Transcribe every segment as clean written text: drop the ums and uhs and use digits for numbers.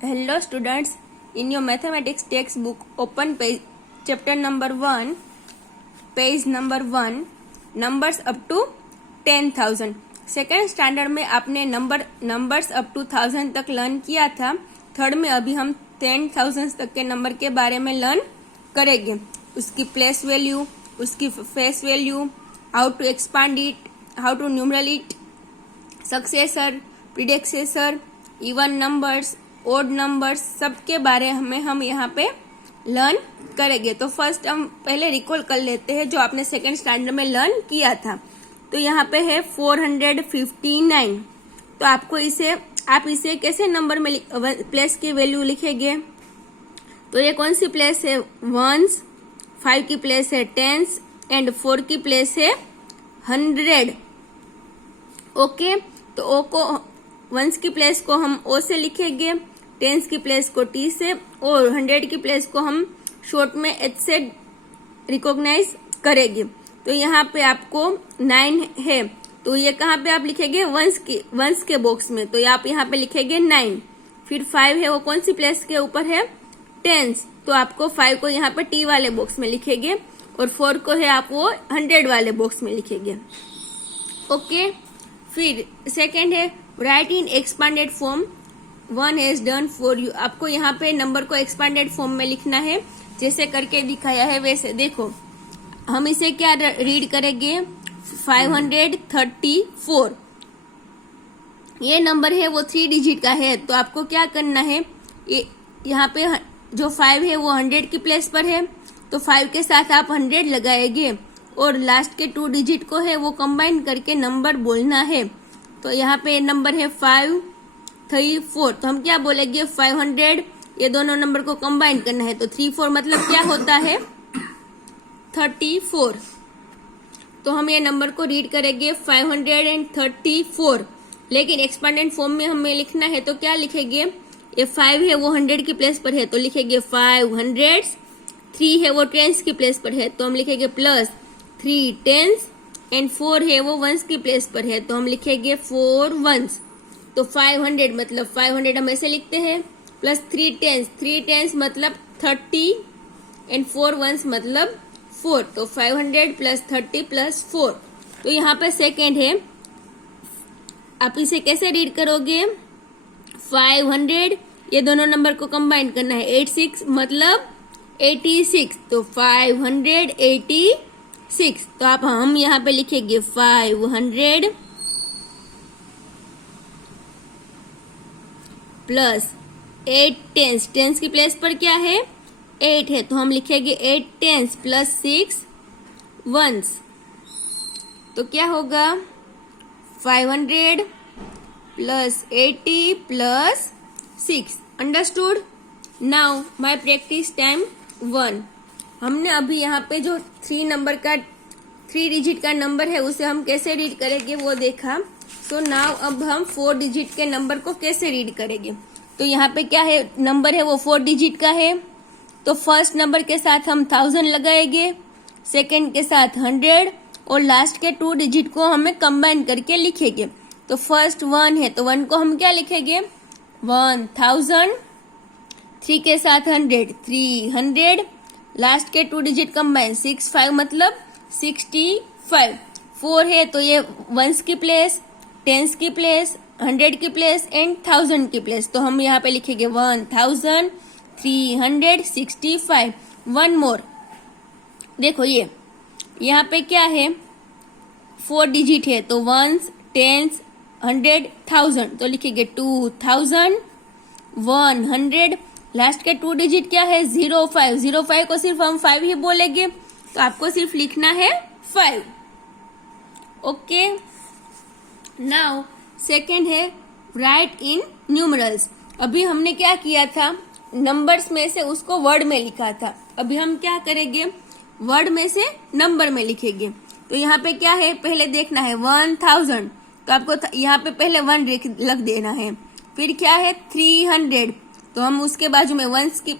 Hello students, in your mathematics textbook open page chapter number 1 page number 1 numbers up to 10,000 second standard में आपने numbers up to 1000 तक learn किया था। Third में अभी हम 10,000 तक के नंबर के बारे में लर्न करेंगे। उसकी प्लेस वैल्यू, उसकी face value, how to expand it, how to numeral it, successor, predecessor, even numbers, odd numbers, सबके बारे में हम यहाँ पे लर्न करेंगे। तो फर्स्ट हम पहले रिकॉल कर लेते हैं जो आपने सेकेंड स्टैंडर्ड में लर्न किया था। तो यहाँ पे है 459। तो आप इसे कैसे नंबर में प्लेस की वैल्यू लिखेंगे? तो ये कौन सी प्लेस है? वंस, 5 की प्लेस है टेंस एंड 4 की प्लेस है 100। ओके, तो ओ को वंस की प्लेस को हम ओ से लिखेंगे, टेंस की प्लेस को टी से और 100 की प्लेस को हम शॉर्ट में एच से रिकॉग्नाइज करेंगे। तो यहाँ पे आपको 9 है, तो ये कहाँ पे आप लिखेंगे? वंस के बॉक्स में। तो आप यहाँ पे लिखेंगे 9। फिर 5 है, वो कौन सी प्लेस के ऊपर है? टेंस। तो आपको 5 को यहाँ पे टी वाले बॉक्स में लिखेंगे और 4 को है आप वो 100 वाले बॉक्स में लिखेंगे। ओके, फिर सेकेंड है right in expanded form 1 has done for you. आपको यहाँ पे नंबर को एक्सपांडेड फॉर्म में लिखना है, जैसे करके दिखाया है वैसे। देखो हम इसे क्या रीड करेंगे? 534। ये नंबर है वो 3 डिजिट का है, तो आपको क्या करना है? यहाँ पे जो 5 है वो 100 की प्लेस पर है, तो 5 के साथ आप 100 लगाएंगे और लास्ट के 2 डिजिट को है वो कंबाइन करके नंबर बोलना है। तो यहाँ पे नंबर है 534, तो हम क्या बोलेंगे? 500। ये दोनों नंबर को कंबाइन करना है, तो 34 मतलब क्या होता है? 34। तो हम ये नंबर को रीड करेंगे 534, लेकिन एक्सपांडेड फॉर्म में हमें लिखना है तो क्या लिखेंगे? ये 5 है वो 100 की प्लेस पर है, तो लिखेंगे 500। 3 है वो टेंस की प्लेस पर है, तो हम लिखेंगे प्लस 3 टेंस एंड 4 है वो वंस की प्लेस पर है, तो हम लिखेंगे 4 वंस। तो 500 मतलब 500 हम ऐसे लिखते हैं, प्लस 3 टेंस मतलब 30 एंड 4 वंस मतलब 4। तो 500 प्लस 30 प्लस 4। तो यहाँ पे सेकेंड है, आप इसे कैसे रीड करोगे? 500, ये दोनों नंबर को कंबाइन करना है, 86 मतलब 86, तो 586। तो आप हम यहाँ पे लिखेंगे 500 प्लस 8 टेंस की प्लेस पर क्या है? 8 है, तो हम लिखेंगे 8 टेंस प्लस 6 वंस। तो क्या होगा? 500 plus 80 plus 6। Understood? Now my practice time 1। हमने अभी यहाँ पे जो 3 डिजिट का नंबर है उसे हम कैसे रीड करेंगे वो देखा। सो नाउ अब हम 4 डिजिट के नंबर को कैसे रीड करेंगे? तो यहाँ पे क्या है? नंबर है वो 4 डिजिट का है, तो फर्स्ट नंबर के साथ हम 1000 लगाएंगे, सेकेंड के साथ 100 और लास्ट के 2 डिजिट को हमें कंबाइन करके लिखेंगे। तो फर्स्ट 1 है, तो 1 को हम क्या लिखेंगे? 1000। 3 के साथ 100, 300, लास्ट के 2 डिजिट कंबाइन 65 मतलब 65। 4 है, तो ये वंस की प्लेस, टेंस की प्लेस, 100 की प्लेस एंड 1000 की प्लेस। तो हम यहाँ पे लिखेंगे 1365। 1 मोर। देखो ये यहाँ पे क्या है? 4 डिजिट है, तो वंस, टेंस, 100, 1000, तो लिखेंगे 2000, 100। लास्ट के 2 डिजिट क्या है? 05। 05 को सिर्फ हम 5 ही बोलेंगे, तो आपको सिर्फ लिखना है 5। ओके, नाउ सेकेंड है राइट इन न्यूमरल्स। अभी हमने क्या किया था? नंबर्स में से उसको वर्ड में लिखा था। अभी हम क्या करेंगे? वर्ड में से नंबर में लिखेंगे। तो यहाँ पे क्या है? पहले देखना है 1000, तो आपको यहाँ पे पहले 1 लग देना है। फिर क्या है? 300, तो हम उसके बाजू में वंस की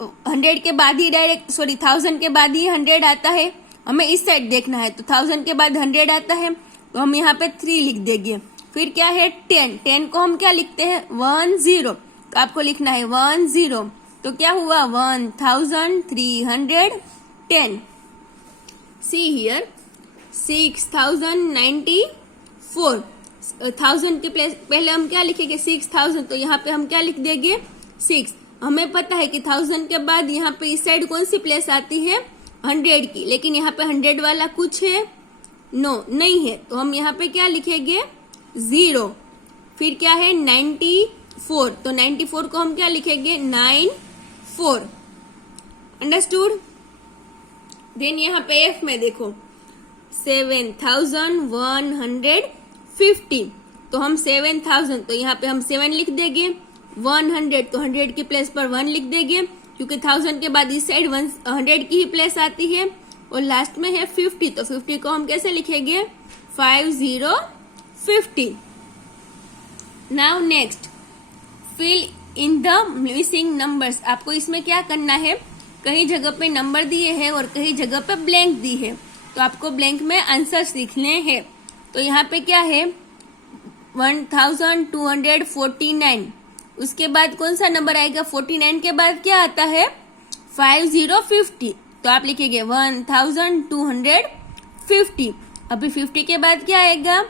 100 के बाद ही 1000 के बाद ही 100 आता है, हमें इस साइड देखना है। तो 1000 के बाद 100 आता है, तो हम यहाँ पे 3 लिख देंगे। फिर क्या है? 10 को हम क्या लिखते हैं? 10। तो आपको लिखना है 10, तो क्या हुआ 1310. See here 6094. 1000 के पहले हम क्या लिखेंगे 6000, तो यहाँ पे हम क्या लिख देंगे 6. हमें पता है कि 1000 के बाद यहाँ पे इस साइड कौन सी प्लेस आती है 100 की, लेकिन यहाँ पे 100 वाला कुछ है नहीं है, तो हम यहाँ पे क्या लिखेंगे 0. फिर क्या है 94, तो 94 को हम क्या लिखेंगे 94. अंडरस्टूड. देन यहाँ पे एफ में देखो 7150, तो हम 7000, तो यहाँ पे हम 7 लिख देंगे. 100, तो 100 की प्लेस पर 1 लिख देंगे, क्योंकि 1000 के बाद इस साइड 100 की ही प्लेस आती है. और लास्ट में है 50, तो 50 को हम कैसे लिखेंगे 5050. Now next fill in the missing numbers. आपको इसमें क्या करना है, कहीं जगह पे नंबर दिए हैं और कहीं जगह पे ब्लैंक दी है, तो आपको ब्लैंक में आंसर्स लिखने हैं. तो यहाँ पे क्या है 1249. उसके बाद कौन सा नंबर आएगा 49 के बाद क्या आता है 5050, तो आप लिखेंगे 1250. अभी 50 के बाद क्या आएगा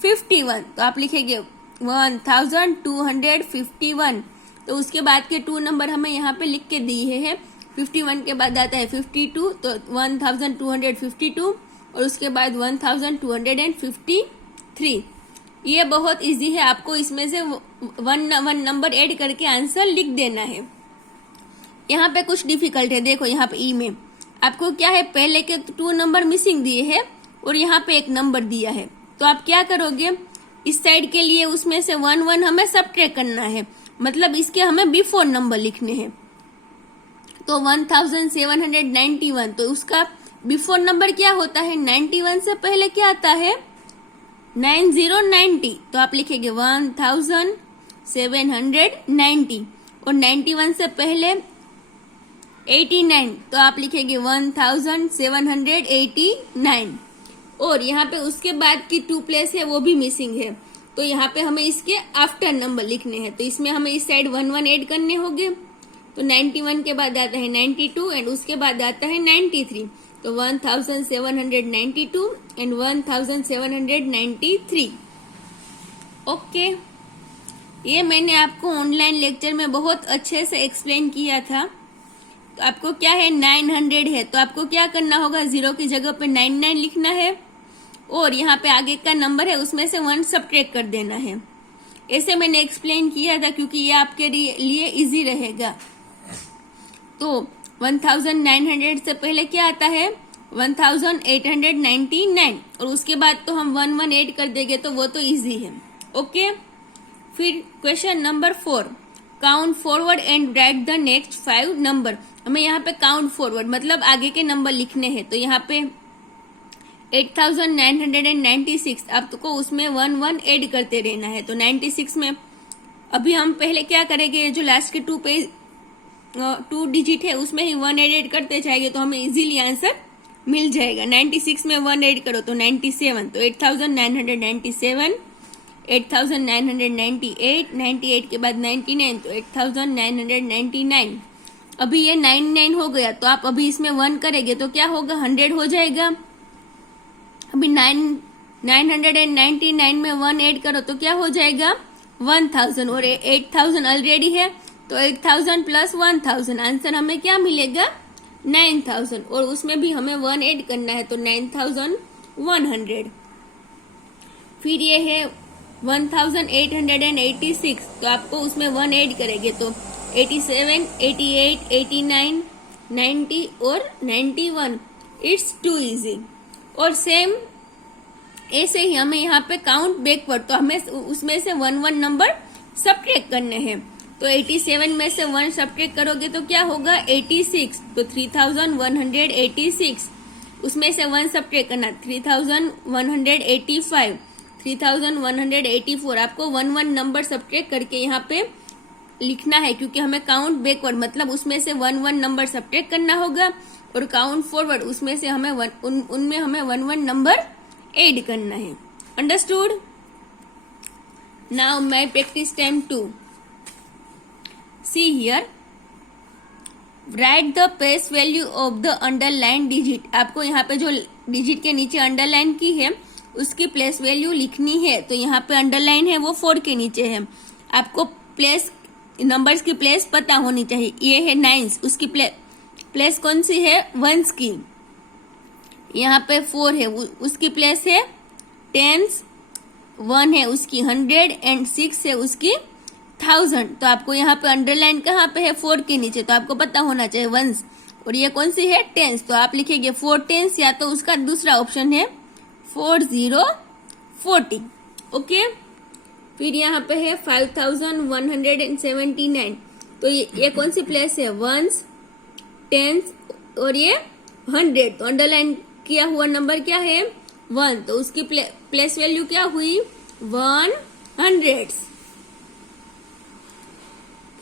51, तो आप लिखेंगे 1251. तो उसके बाद के 2 नंबर हमें यहाँ पे लिख के दिए हैं. 51 के बाद आता है 52, तो 1252, और उसके बाद 1253. ये बहुत इजी है, आपको इसमें से वन नंबर ऐड करके आंसर लिख देना है. यहाँ पे कुछ डिफिकल्ट है, देखो यहाँ पे ई में आपको क्या है पहले के 2 नंबर मिसिंग दिए हैं और यहाँ पे एक नंबर दिया है. तो आप क्या करोगे इस साइड के लिए उसमें से 1 हमें सब्ट्रैक्ट करना है, मतलब इसके हमें बिफोर नंबर लिखने हैं. तो 1791, तो उसका बिफोर नंबर क्या होता है 91 से पहले क्या आता है 9090, तो आप लिखेंगे 1790. और 91 से पहले 89, तो आप लिखेंगे 1789. और यहाँ पे उसके बाद की 2 प्लेस है वो भी मिसिंग है, तो यहाँ पे हमें इसके आफ्टर नंबर लिखने हैं. तो इसमें हमें इस साइड 1 ऐड करने होंगे. तो 91 के बाद आता है 92 एंड उसके बाद आता है 93, तो 1792 एंड 1793. ओके, ये मैंने आपको ऑनलाइन लेक्चर में बहुत अच्छे से एक्सप्लेन किया था. तो आपको क्या है 900 है, तो आपको क्या करना होगा 0 की जगह पे 99 लिखना है, और यहाँ पे आगे का नंबर है उसमें से 1 सब्ट्रैक्ट कर देना है. ऐसे मैंने एक्सप्लेन किया था क्योंकि ये आपके लिए इजी रहेगा. तो 1900 से पहले क्या आता है 1899, और उसके बाद तो हम 1 ऐड कर देंगे, तो वो तो इजी है. ओके, फिर question number 4, count forward and right the next 5 number. हमें यहाँ पे काउंट फॉरवर्ड मतलब आगे के नंबर लिखने हैं. तो यहाँ पे 8996, आपको उसमें 1 ऐड करते रहना है. तो 96 में अभी हम पहले क्या करेंगे, जो लास्ट के 2 डिजिट है उसमें ही 1 ऐड करते जाएंगे, तो हमें इजीली आंसर मिल जाएगा. 96 में 1 ऐड करो तो 97, तो 8997, 8998, 98 के बाद 99, तो 8999. अभी ये 99 हो गया, तो आप अभी इसमें 1 करेंगे तो क्या होगा 100 हो जाएगा. अभी 999 में 1 ऐड करो तो क्या हो जाएगा 1000, और 8000 ऑलरेडी है, तो 8000 प्लस 1000 आंसर हमें क्या मिलेगा 9000, और उसमें भी हमें 1 ऐड करना है, तो 9100. फिर ये है 1886, तो आपको उसमें 1 ऐड करेंगे तो 87, 88, 89, 90 और 91. It's too easy. और सेम ऐसे ही हमें यहाँ पे काउंट बैकवर्ड, तो हमें उसमें से 1 नंबर सब्ट्रैक्ट करने हैं. तो 87 में से 1 सब्ट्रैक्ट करोगे तो क्या होगा 86, तो 3186. उसमें से 1 सब्ट्रैक्ट करना 3185, 3184. आपको 1 नंबर सब्ट्रैक्ट करके यहाँ पे लिखना है, क्योंकि हमें काउंट बैकवर्ड मतलब उसमें से 1 नंबर सब्ट्रैक्ट करना होगा, और काउंट फॉरवर्ड उसमें से हमें उनमें हमें 1 नंबर ऐड करना है. Understood. Now my practice time 2. See here, right the place value of the underline digit. आपको यहाँ पे जो डिजिट के नीचे अंडरलाइन की है उसकी प्लेस वैल्यू लिखनी है। तो यहाँ पे अंडरलाइन है वो 4 के नीचे है। आपको प्लेस नंबर्स की प्लेस पता होनी चाहिए। ये है 9, उसकी प्लेस कौन सी है? 1s की। यहाँ पे 4 है, उसकी प्लेस है 10s, 1 है उसकी 100 एंड 6 है उसकी 1000। तो आपको यहाँ पे अंडरलाइन कहाँ पे है? 4 के नीचे। तो आपको पता होना चाहिए 1s। और ये कौन सी है? 10s। तो आप लिखेंगे 4 10s, या तो उसका दूसरा ऑप्शन है 4040। ओके। फिर यहाँ पे है 5179। तो ये कौन सी प्लेस है? 1s, 10s और ये 100। तो अंडरलाइन किया हुआ नंबर क्या है? 1। तो उसकी प्लेस वैल्यू क्या हुई? 100।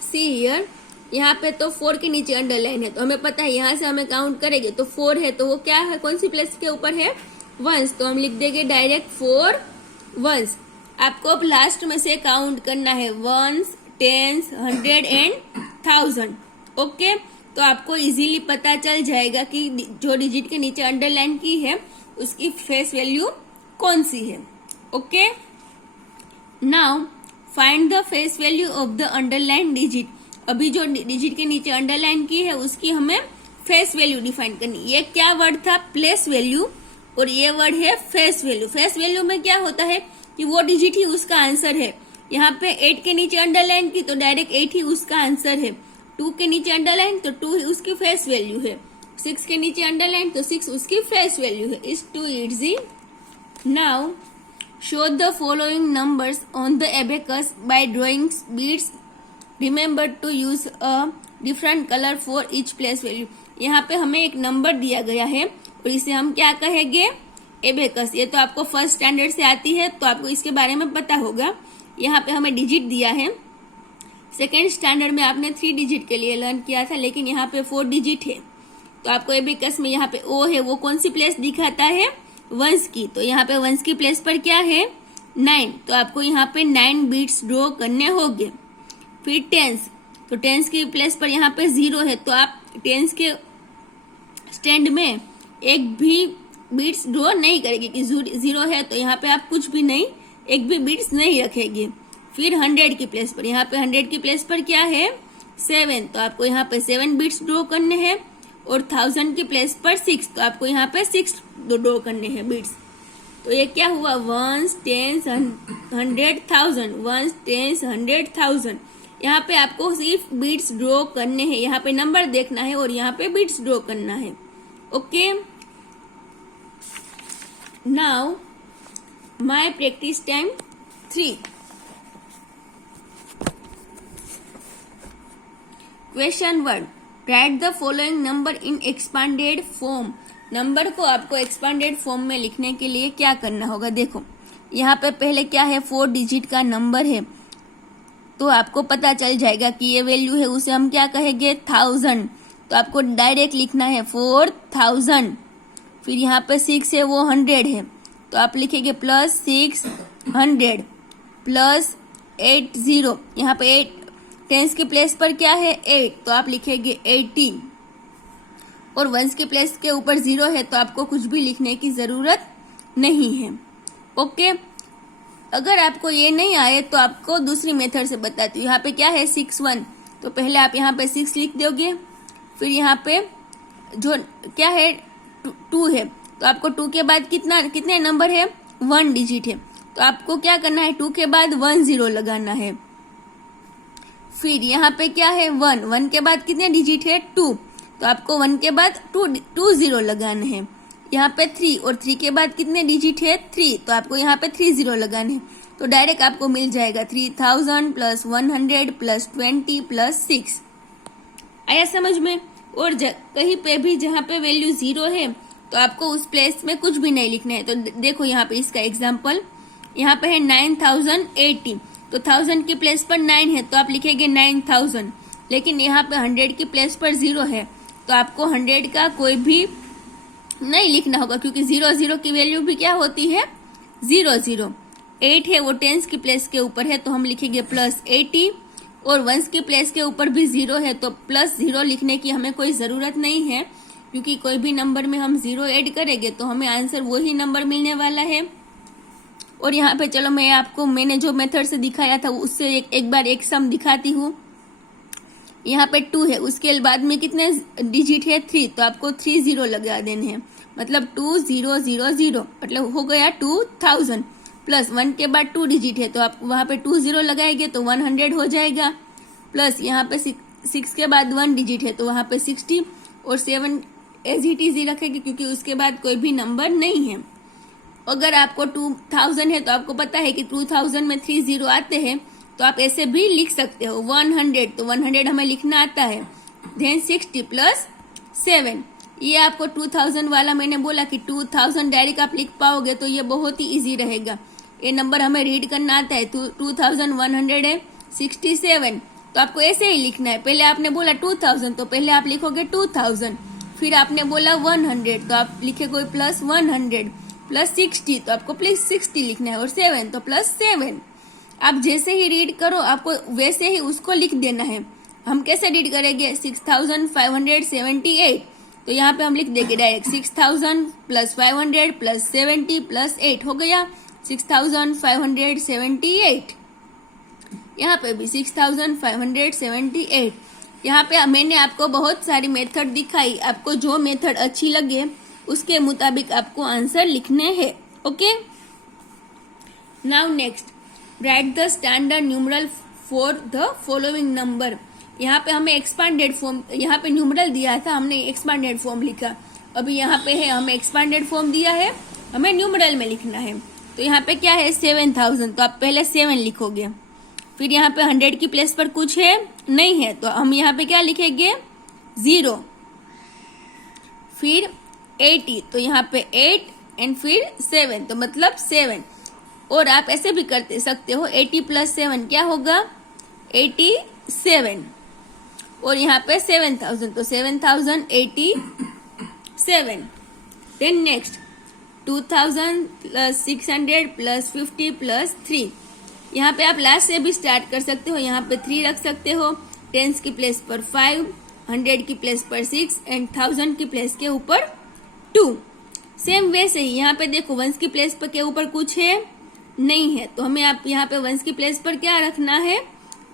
सी हियर, यहाँ पे तो 4 के नीचे अंडरलाइन है, तो हमें पता है यहाँ से हमें काउंट करेंगे तो 4 है, तो वो क्या है? कौन सी प्लेस के ऊपर है? 1s। तो हम लिख देंगे डायरेक्ट 4 1s। आपको अब लास्ट में से काउंट करना है 1s, 10s, 100 एंड 1000। ओके। तो आपको इजीली पता चल जाएगा कि जो डिजिट के नीचे अंडरलाइन की है उसकी फेस वैल्यू कौन सी है। Okay. Now find the face value of the underline digit. अभी जो डिजिट के नीचे अंडरलाइन की है उसकी हमें फेस वैल्यू डिफाइन करनी। ये क्या वर्ड था? Place value. और ये वर्ड है फेस वैल्यू। फेस वैल्यू में क्या होता है कि वो डिजिट ही उसका आंसर है। यहाँ पे 8 के नीचे अंडरलाइन की तो डायरेक्ट 8 ही उसका आंसर है। 2 के नीचे अंडरलाइन तो 2 ही उसकी फेस वैल्यू है। 6 के नीचे अंडरलाइन तो 6 उसकी फेस वैल्यू है। Is too easy. Now show the following numbers on the abacus by drawing beads. Remember to use a different color for each place value. यहाँ पे हमें एक नंबर दिया गया है और इसे हम क्या कहेंगे? एबेकस। ये तो आपको फर्स्ट स्टैंडर्ड से आती है तो आपको इसके बारे में पता होगा। यहाँ पे हमें डिजिट दिया है। सेकेंड स्टैंडर्ड में आपने 3 डिजिट के लिए लर्न किया था, लेकिन यहाँ पे 4 डिजिट है। तो आपको एबेकस में यहाँ पे ओ है, वो कौन सी प्लेस दिखाता है? 1s की। तो यहाँ पे 1s की प्लेस पर क्या है? 9। तो आपको यहाँ पे 9 बीट्स ड्रॉ करने होंगे। फिर 10s, तो 10s की प्लेस पर यहाँ पे 0 है, तो आप 10s के स्टैंड में एक भी बीट्स ड्रॉ नहीं करेंगे कि 0 है, तो यहाँ पे आप कुछ भी नहीं, एक भी बीट्स नहीं रखेंगे। फिर 100 की प्लेस पर, यहाँ पे 100 की प्लेस पर क्या है? 7। तो आपको यहाँ पे 7 बीट्स ड्रॉ करने हैं। और 1000 की प्लेस पर 6, तो आपको यहाँ पे 6 ड्रॉ करने हैं बीट्स। तो ये क्या हुआ? 1s, 10s, 100, 1000। 1s, 10s, 100, 1000। यहाँ पे आपको सिर्फ बीट्स ड्रॉ करने हैं। यहाँ पे नंबर देखना है और यहाँ पे बीट्स ड्रॉ करना है। Okay. Now my practice time 3। Question 1, right the following number in expanded form. Number को आपको एक्सपांडेड फॉर्म में लिखने के लिए क्या करना होगा? देखो यहाँ पे पहले क्या है? 4 डिजिट का नंबर है, तो आपको पता चल जाएगा कि ये वैल्यू है, उसे हम क्या कहेंगे? 1000। तो आपको डायरेक्ट लिखना है 4000। फिर यहाँ पे 6 है, वो 100 है, तो आप लिखेंगे +600 +80। यहाँ पे 8 10s की प्लेस पर क्या है? 8, तो आप लिखेंगे 80। और 1s की प्लेस के ऊपर 0 है, तो आपको कुछ भी लिखने की जरूरत नहीं है। ओके। अगर आपको ये नहीं आए तो आपको दूसरी मेथड से बताती हूँ। यहाँ पे क्या है? 61। तो पहले आप यहाँ पे 6 लिख दोगे। फिर यहाँ पे जो क्या है? 2 है, तो आपको 2 के बाद कितने नंबर है? 1 डिजिट है, तो आपको क्या करना है? 2 के बाद 1 0 लगाना है। फिर यहाँ पे क्या है? 1 के बाद कितने डिजिट है? 2, तो आपको 1 के बाद 2 0 लगाना है। यहाँ पे 3, और 3 के बाद कितने डिजिट है? 3, तो आपको यहाँ पे 3 0 लगाने हैं। तो डायरेक्ट आपको मिल जाएगा 3000 + 100 + 20 + 6। आया समझ में? और कहीं पे भी जहाँ पे वैल्यू 0 है तो आपको उस प्लेस में कुछ भी नहीं लिखना है। तो देखो यहाँ पे इसका एग्जाम्पल, यहाँ पे है 9080। तो 1000 की प्लेस पर 9 है, तो आप लिखेंगे 9000। लेकिन यहाँ पे 100 की प्लेस पर 0 है, तो आपको 100 का कोई भी नहीं लिखना होगा, क्योंकि 0 की वैल्यू भी क्या होती है? 0 8 है, वो 10s की प्लेस के ऊपर है, तो हम लिखेंगे +80। और वंस की प्लेस के ऊपर भी 0 है तो प्लस 0 लिखने की हमें कोई ज़रूरत नहीं है, क्योंकि कोई भी नंबर में हम 0 ऐड करेंगे तो हमें आंसर वही नंबर मिलने वाला है। और यहाँ पे चलो मैं आपको मैंने जो मेथड से दिखाया था उससे एक बार एक सम दिखाती हूँ। यहाँ पे 2 है, उसके बाद में कितने डिजिट है 3, तो आपको 3 0 लगा देने हैं, मतलब 2000, मतलब हो गया 2000। प्लस 1 के बाद 2 डिजिट है तो आप वहाँ पे 20 लगाएंगे तो 100 हो जाएगा। प्लस यहाँ पे 6 के बाद 1 डिजिट है तो वहाँ पे 60, और 7 एज इट इज रखेंगे क्योंकि उसके बाद कोई भी नंबर नहीं है। अगर आपको 2000 है तो आपको पता है कि 2000 में 3 0 आते हैं, तो आप ऐसे भी लिख सकते हो। 100 तो 100 हमें लिखना आता है, देन 60 प्लस 7। ये आपको 2000 वाला मैंने बोला कि 2000 डायरेक्ट आप लिख पाओगे तो ये बहुत ही इजी रहेगा। ये नंबर हमें रीड करना आता है, 2167, तो आपको ऐसे ही लिखना है। पहले आपने बोला 2000 तो पहले आप लिखोगे 2000, फिर आपने बोला 100 तो आप लिखेगे प्लस 100, प्लस 60 तो आपको प्लस 60 लिखना है, और 7 तो प्लस 7। आप जैसे ही रीड करो आपको वैसे ही उसको लिख देना है। हम कैसे रीड करेंगे, 6578, तो यहाँ पे हम लिख देंगे डायरेक्ट 6000 प्लस 500 प्लस 70 प्लस 8, हो गया 6578। यहाँ पे भी 6578। यहाँ पे मैंने आपको बहुत सारी मेथड दिखाई, आपको जो मेथड अच्छी लगे उसके मुताबिक आपको आंसर लिखने हैं। Okay, now next, right the standard numeral for the following number. यहाँ पे हमें एक्सपांडेड फॉर्म, यहाँ पे न्यूमरल दिया था, हमने एक्सपांडेड फॉर्म लिखा। अभी यहाँ पे है हमें एक्सपांडेड फॉर्म दिया है, हमें न्यूमरल में लिखना है। तो यहाँ पे क्या है 7000, तो आप पहले 7 लिखोगे। फिर यहाँ पे 100 की प्लेस पर कुछ है नहीं है तो हम यहाँ पे क्या लिखेंगे 0। फिर 80 तो यहाँ पे 8 एंड फिर 7 तो मतलब 7। और आप ऐसे भी करते सकते हो 80 प्लस 7 क्या होगा 87, और यहाँ पे 7000 तो 7087। Then next 2000 plus 600 plus 50 plus 3। यहाँ पे आप लास्ट से भी स्टार्ट कर सकते हो, यहाँ पे 3 रख सकते हो, 10 की प्लेस पर 5, 100 की प्लेस पर 6 एंड 1000 की प्लेस के ऊपर 2। सेम वैसे ही यहाँ पे देखो 1 की प्लेस पर के ऊपर कुछ है नहीं है तो हमें आप यहाँ पे 1 की प्लेस पर क्या रखना है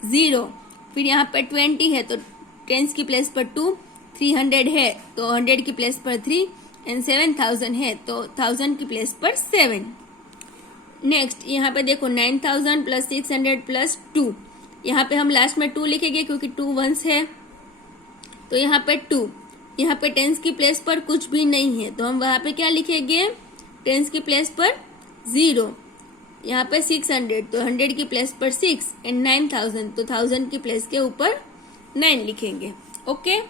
0। फिर यहाँ पे 20 है तो 10 की प्लेस पर 2, 300 है तो 100 की प्लेस पर 3 एंड 7000 है तो 1000 की प्लेस पर 7। नेक्स्ट यहाँ पे देखो 9000 प्लस 600 प्लस 2। यहाँ पे हम लास्ट में 2 लिखेंगे क्योंकि 2 वंस है, तो यहाँ पे 2। यहाँ पे 10 की प्लेस पर कुछ भी नहीं है तो हम वहाँ पे क्या लिखेंगे 10 की प्लेस पर 0। यहाँ पे 600 तो 100 की प्लेस पर 6 एंड 9000 तो 1000 की प्लेस के ऊपर 9 लिखेंगे। Okay,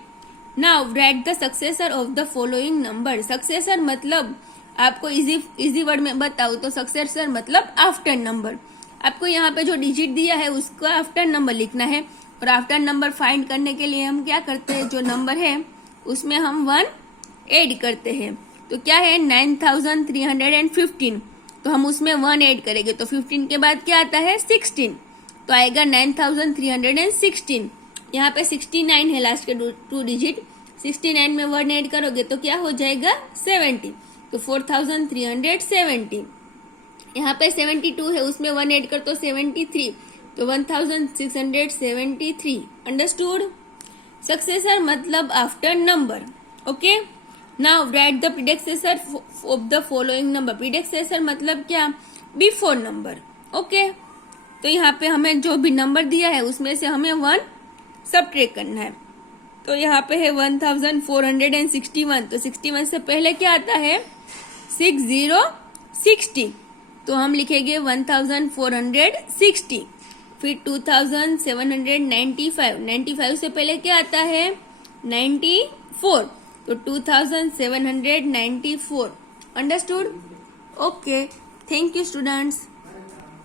now write the successor of the following number. Successor मतलब आपको इजी वर्ड में बताऊं तो सक्सेसर मतलब आफ्टर नंबर। आपको यहाँ पे जो डिजिट दिया है उसका आफ्टर नंबर लिखना है, और आफ्टर नंबर फाइंड करने के लिए हम क्या करते हैं जो नंबर है उसमें हम 1 ऐड करते हैं। तो क्या है 9315, तो हम उसमें 1 ऐड करेंगे तो 15 के बाद क्या आता है 16, तो आएगा 9316। यहाँ पे 69 है लास्ट के 2 डिजिट, 69 में 1 ऐड करोगे तो क्या हो जाएगा 70, तो 4370। यहाँ पे 72 है उसमें 1 ऐड कर तो 73, तो 1673। अंडरस्टूड। सक्सेसर मतलब after number. Okay, now write the predecessor of the following number. Predecessor मतलब क्या बिफोर नंबर। ओके, तो यहाँ पे हमें जो भी नंबर दिया है उसमें से हमें 1 सबट्रैक्ट करना है। तो यहाँ पे है 1461, तो 61 से पहले क्या आता है 6060, तो हम लिखेंगे 1460। फिर 2795, 95 से पहले क्या आता है 94, तो 2794। Understood. Okay, thank you students.